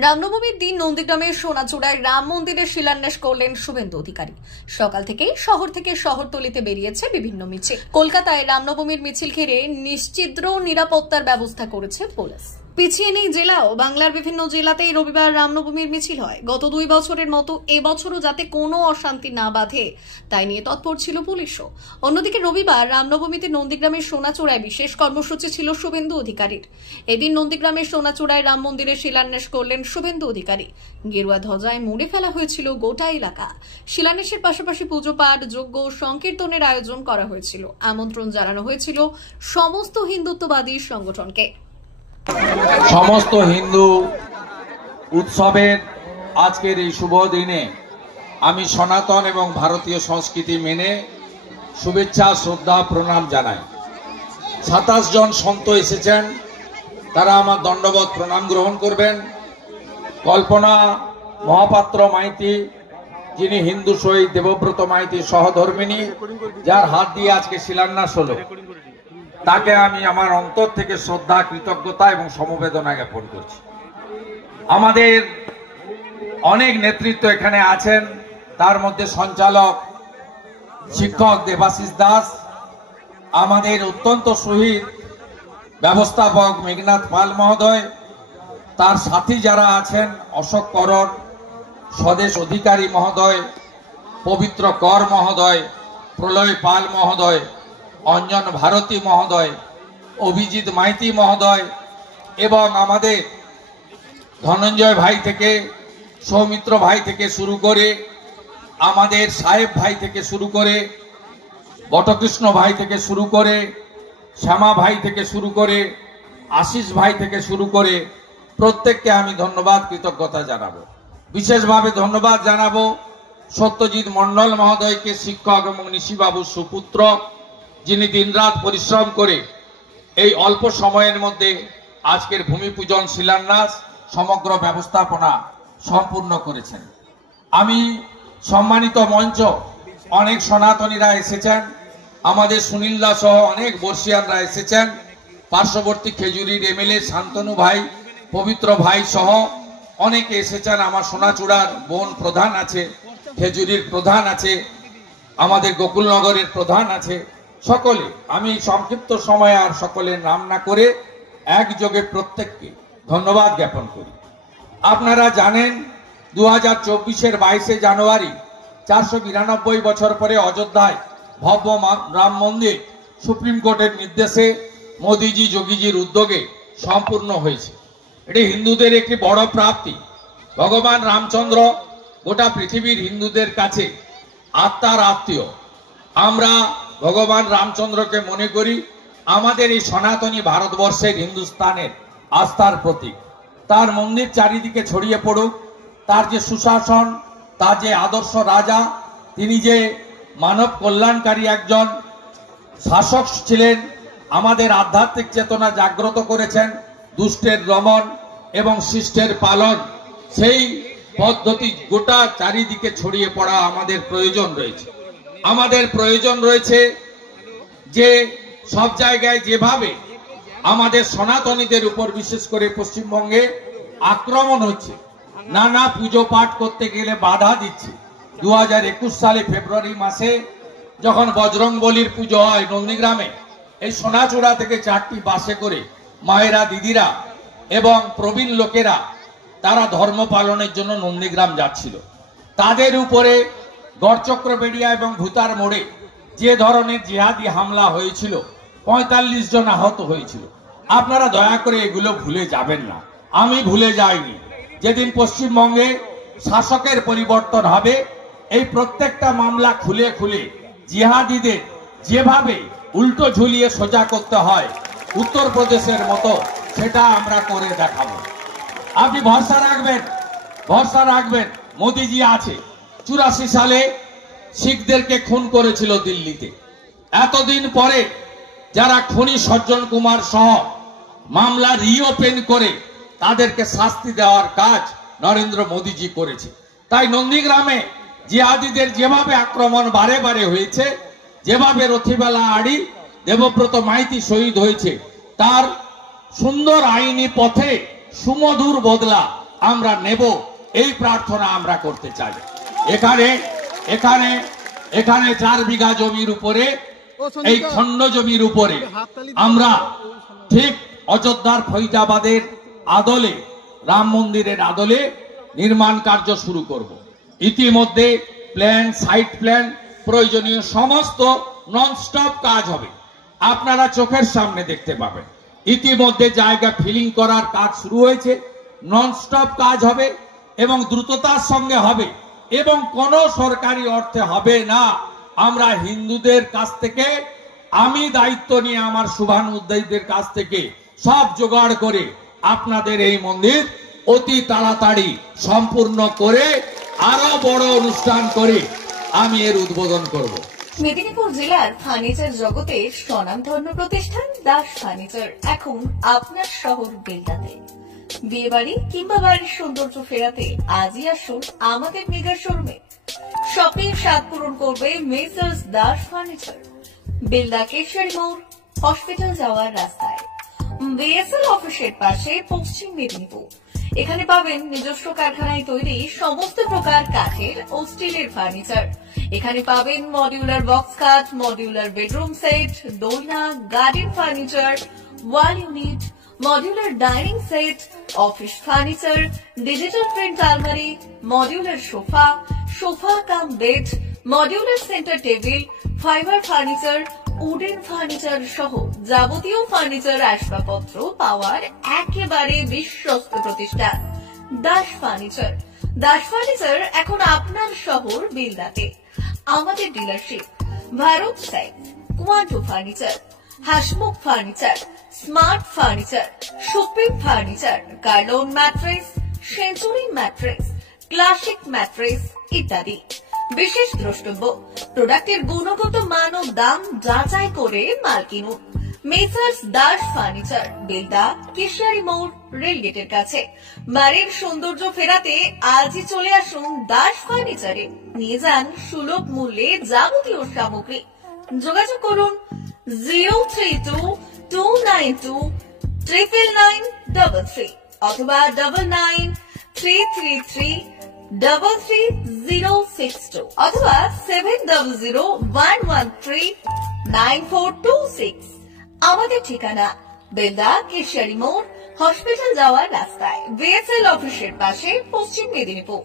রামনবমীর দিন নন্দীগ্রামের সোনাচূড়ায় রাম মন্দিরের শিলান্যাস করলেন শুভেন্দু অধিকারী। সকাল থেকেই শহর থেকে শহরতলিতে বেরিয়েছে বিভিন্ন মিছিল। কলকাতায় রামনবমীর মিছিল ঘিরে নিশ্চিদ্র নিরাপত্তার ব্যবস্থা করেছে পুলিশ। পিছিয়ে নেই জেলাও। বাংলার বিভিন্ন জেলাতেই রবিবার রামনবমীর মিছিল হয়। গত 2 বছরের মতো এবছরও যাতে কোনো অশান্তি না বাধে তাই নিয়ে তৎপর ছিল পুলিশও। অন্যদিকে রবিবার রামনবমীতে নন্দীগ্রামের সোনাচূড়ায় বিশেষ কর্মসূচি ছিল শুভেন্দু অধিকারীর। এদিন নন্দীগ্রামের সোনাচূড়ায় রাম মন্দিরের শিলান্যাস করলেন শুভেন্দু অধিকারী। গেরুয়া ধ্বজায় মুড়ে ফেলা হয়েছিল গোটা এলাকা। শিলান্যাসের পাশাপাশি পুজো পাঠ, যজ্ঞ, সংকীর্তনের আয়োজন করা হয়েছিল। আমন্ত্রণ জানানো হয়েছিল সমস্ত হিন্দুত্ববাদী সংগঠনকে। সমস্ত হিন্দু উৎসবের আজকের এই শুভ দিনে আমি সনাতন এবং ভারতীয় সংস্কৃতি মেনে শুভেচ্ছা, শ্রদ্ধা, প্রণাম জানাই। 27 জন সন্ত এসেছেন, তারা আমার দণ্ডবত প্রণাম গ্রহণ করবেন। কল্পনা মহাপাত্র মাইতি, যিনি হিন্দু শহীদ দেবব্রত মাইতির সহধর্মিনী, যার হাত দিয়ে আজকে শিলান্যাস হলো, তাকে আমি আমার অন্তর থেকে শ্রদ্ধা, কৃতজ্ঞতা এবং সমবেদনা জ্ঞাপন করছি। আমাদের অনেক নেতৃত্ব এখানে আছেন, তার মধ্যে সঞ্চালক শিক্ষক দেবাশিস দাস, আমাদের অত্যন্ত শহীদ ব্যবস্থাপক মেঘনাথ পাল মহোদয়, তার সাথী যারা আছেন অশোক করণ, স্বদেশ অধিকারী মহোদয়, পবিত্র কর মহোদয়, প্রলয় পাল মহোদয়, অঞ্জন ভারতী মহোদয়, অভিজিৎ মাইতি মহোদয় এবং আমাদের ধনঞ্জয় ভাই থেকে, সৌমিত্র ভাই থেকে শুরু করে, আমাদের সাহেব ভাই থেকে শুরু করে, বটকৃষ্ণ ভাই থেকে শুরু করে, শ্যামা ভাই থেকে শুরু করে, আশিস ভাই থেকে শুরু করে প্রত্যেককে আমি ধন্যবাদ, কৃতজ্ঞতা জানাবো। বিশেষভাবে ধন্যবাদ জানাবো সত্যজিৎ মণ্ডল মহোদয়কে, শিক্ষক এবং নিশিবাবুর সুপুত্র, যিনি দিনরাত পরিশ্রম করে এই অল্প সময়ের মধ্যে আজকের ভূমি পূজন, শিলান্যাস, সমগ্র ব্যবস্থাপনা সম্পূর্ণ করেছেন। আমি সম্মানিত মঞ্চ, অনেক সনাতনীরা এসেছেন, আমাদের সুনীলদা সহ অনেক বর্ষিয়ানরা এসেছেন, পার্শ্ববর্তী খেজুরির এমএলএ শান্তনু ভাই, পবিত্র ভাই সহ অনেকে এসেছেন। আমার সোনাচূড়ার বোন প্রধান আছে, খেজুরির প্রধান আছে, আমাদের গোকুলনগরের প্রধান আছে। সকলে, আমি সংক্ষিপ্ত সময় আর সকলের নাম না করে একযোগে প্রত্যেককে ধন্যবাদ জ্ঞাপন করি। আপনারা জানেন 2024-এর 22শে জানুয়ারি 492 বছর পরে অযোধ্যায় ভব্য রাম মন্দির সুপ্রিম কোর্টের নির্দেশে মোদিজি, যোগীজির উদ্যোগে সম্পূর্ণ হয়েছে। এটি হিন্দুদের একটি বড় প্রাপ্তি। ভগবান রামচন্দ্র গোটা পৃথিবীর হিন্দুদের কাছে আত্মার আত্মীয়। আমরা ভগবান রামচন্দ্রকে মনে করি আমাদের এই সনাতনী ভারতবর্ষের, হিন্দুস্তানের আস্থার প্রতীক। তার মন্দির চারিদিকে ছড়িয়ে পড়ুক। তার যে সুশাসন, তার যে আদর্শ রাজা, তিনি যে মানব কল্যাণকারী একজন শাসক ছিলেন, আমাদের আধ্যাত্মিক চেতনা জাগ্রত করেছেন, দুষ্টের দমন এবং শিষ্টের পালন, সেই পদ্ধতি গোটা চারিদিকে ছড়িয়ে পড়া আমাদের প্রয়োজন রয়েছে। আমাদের প্রয়োজন রয়েছে যে সব জায়গায় যেভাবে আমাদের সনাতনীদের উপর, বিশেষ করে পশ্চিমবঙ্গে আক্রমণ হচ্ছে, নানা পুজো পাঠ করতে গেলে বাধা দিচ্ছে। 2021 সালে ফেব্রুয়ারি মাসে যখন বজরংবলীর পুজো হয় নন্দীগ্রামে, এই সোনাচূড়া থেকে 4টি বাসে করে মায়েরা, দিদিরা এবং প্রবীণ লোকেরা তারা ধর্ম পালনের জন্য নন্দীগ্রাম যাচ্ছিল। তাদের উপরে গড়চক্রবেড়িয়া এবং ভূতার মোড়ে যে ধরনের জিহাদি হামলা হয়েছিল, 45 জন আহত হয়েছিল। আপনারা দয়া করে এগুলো ভুলে যাবেন না। আমি ভুলে যাইনি। যেদিন পশ্চিমবঙ্গে শাসকের পরিবর্তন হবে, এই প্রত্যেকটা মামলা খুলে খুলে জিহাদিদের যেভাবে উল্টো ঝুলিয়ে সোজা করতে হয় উত্তরপ্রদেশের মতো, সেটা আমরা করে দেখাবো। আপনি ভরসা রাখবেন, ভরসা রাখবেন। মোদিজি আছে। 84 সালে শিখদেরকে খুন করেছিল দিল্লিতে। এতদিন পরে যারা খুনি সজ্জন কুমার সহ মামলা রিওপেন করে তাদেরকে শাস্তি দেওয়ার কাজ নরেন্দ্র মোদিজি করেছে। তাই নন্দীগ্রামে জিহাদিদের যেভাবে আক্রমণ বারে বারে হয়েছে, যেভাবে রথিবেলা আড়ি দেবব্রত মাইতি শহীদ হয়েছে, তার সুন্দর আইনি পথে সুমধুর বদলা আমরা নেব, এই প্রার্থনা আমরা করতে চাই। এখানে এখানে এখানে 4 বিঘা জমির উপরে, এই খণ্ড জমির উপরে আমরা ঠিক অযোধ্যার ফৈজাবাদের আদলে, রাম মন্দিরের আদলে নির্মাণ কার্য শুরু করব। ইতিমধ্যে প্ল্যান, সাইট প্ল্যান, প্রয়োজনীয় সমস্ত ননস্টপ কাজ হবে, আপনারা চোখের সামনে দেখতে পাবেন। ইতিমধ্যে জায়গা ফিলিং করার কাজ শুরু হয়েছে, ননস্টপ কাজ হবে এবং দ্রুততার সঙ্গে হবে এবং কোনো সরকারি অর্থে হবে না। আমরা হিন্দুদের কাছ থেকে, আমি দায়িত্ব নিয়ে আমার শুভানুদ্দায়ীদের কাছ থেকে সব জোগাড় করে আপনাদের এই মন্দির অতি তাড়াতাড়ি সম্পূর্ণ করে আরো বড় অনুষ্ঠান করে আমি এর উদ্বোধন করব। মেদিনীপুর জেলার ফার্নিচার জগতের স্বনামধন্য প্রতিষ্ঠান দাস ফার্নিচার এখন আপনার শহর বেলদাতে। বিয়ে বাড়ি কিংবা বাড়ির সৌন্দর্য ফেরাতে আজই আসুন আমাদের মেগা শোরুমে। শপিং স্বাদ পূরণ করবে মেসার্স দাস ফার্নিচার, বেলদা কেশারি মোড়, হসপিটাল যাওয়ার রাস্তায়, বিএসএল অফিসের পাশে, পশ্চিম মেদিনীপুর। এখানে পাবেন নিজস্ব কারখানায় তৈরি সমস্ত প্রকার কাঠের ও স্টিলের ফার্নিচার। এখানে পাবেন মডিউলার বক্স খাট, মডিউলার বেডরুম সেট, দোলনা, garden furniture, wall unit, modular dining set, office furniture, digital print আলমারি, modular sofa, sofa cum bed, modular centre table, fibre furniture, wooden furniture সহ যাবতীয় ফার্নিচার আসবাবপত্র পাওয়ার একেবারে বিশ্বস্ত প্রতিষ্ঠান দাস ফার্নিচার। দাস ফার্নিচার এখন আপনার শহর বেলদাতে। আমাদের dealership Bharat side, Quanto furniture, Hasmukh furniture, smart furniture, shopping furniture, Kurlon mattress, century mattress, classic mattress ইত্যাদি। বিশেষ দ্রষ্টব্য, প্রোডাক্টের গুণগত মান ও দাম যাচাই করে মাল কিনুন। মেসার্স দাস ফার্নিচার, বেলদা কেশারি মোড়, রেলগেটের কাছে। বাড়ির সৌন্দর্য ফেরাতে আজই চলে আসুন দাস ফার্নিচারে, নিয়ে যান সুলভ মূল্যে যাবতীয় সামগ্রী। যোগাযোগ করুন 03229299933 অথবা 9933333062 অথবা 7001139426। আমাদের ঠিকানা বেলদা কেশারি মোড়, হসপিটাল যাওয়ার রাস্তায়, বিএসএল অফিসের পাশে, পশ্চিম মেদিনীপুর।